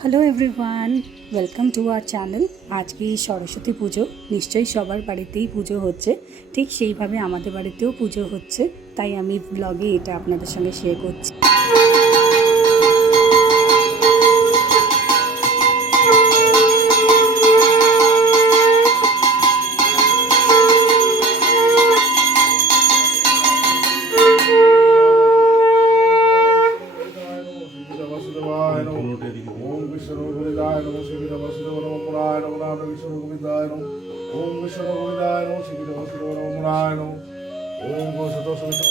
Hello everyone, welcome to our channel. আজকে সরস্বতী পুজো, নিশ্চয়ই সবার বাড়িতেই পুজো হচ্ছে, ঠিক সেইভাবে আমাদের বাড়িতেও পুজো হচ্ছে, তাই আমি ব্লগে এটা আপনাদের সঙ্গে শেয়ার করছি। ओम विष्णु गोविंदाय नमो श्री वासुदेव नमो पुराय नमो नाम विष्णु गोविंदाय नमो ओम विष्णु गोविंदाय नमो श्री वासुदेव नमो पुराय नमो ओम गो सतो सविता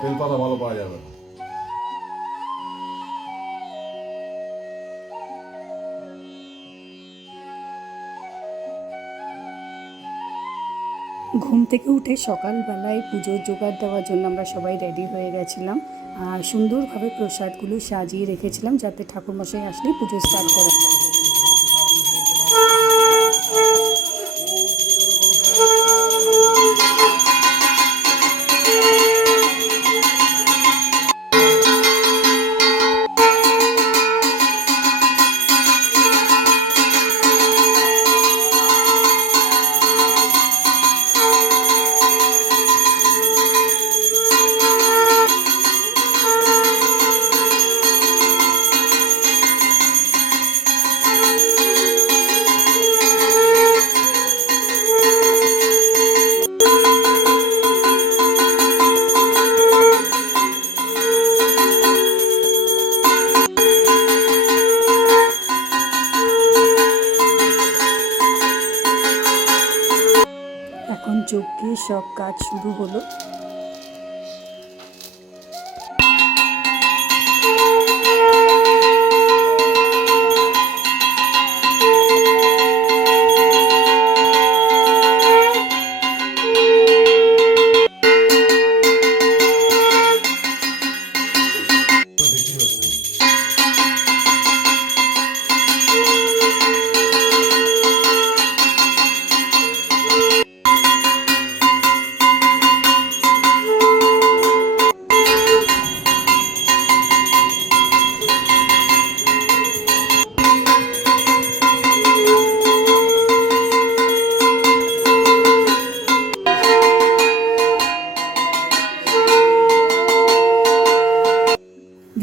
তেলপাতা ভালো পাওয়া যাবে না। ঘুম থেকে উঠে সকালবেলায় পুজোর জোগাড় দেওয়ার জন্য আমরা সবাই রেডি হয়ে গেছিলাম, আর সুন্দরভাবে প্রসাদগুলো সাজিয়ে রেখেছিলাম যাতে ঠাকুরমশাই আসলেই পুজো স্টার্ট করা। এখন যজ্ঞের সব কাজ শুরু হলো।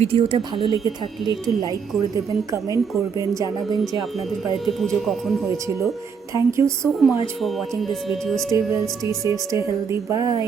ভিডিওটা ভালো লেগে থাকলে একটু লাইক করে দেবেন, কমেন্ট করবেন, জানাবেন যে আপনাদের বাড়িতে পুজো কখন হয়েছিল। Thank you so much for watching this video. Stay well, stay safe, stay healthy, by.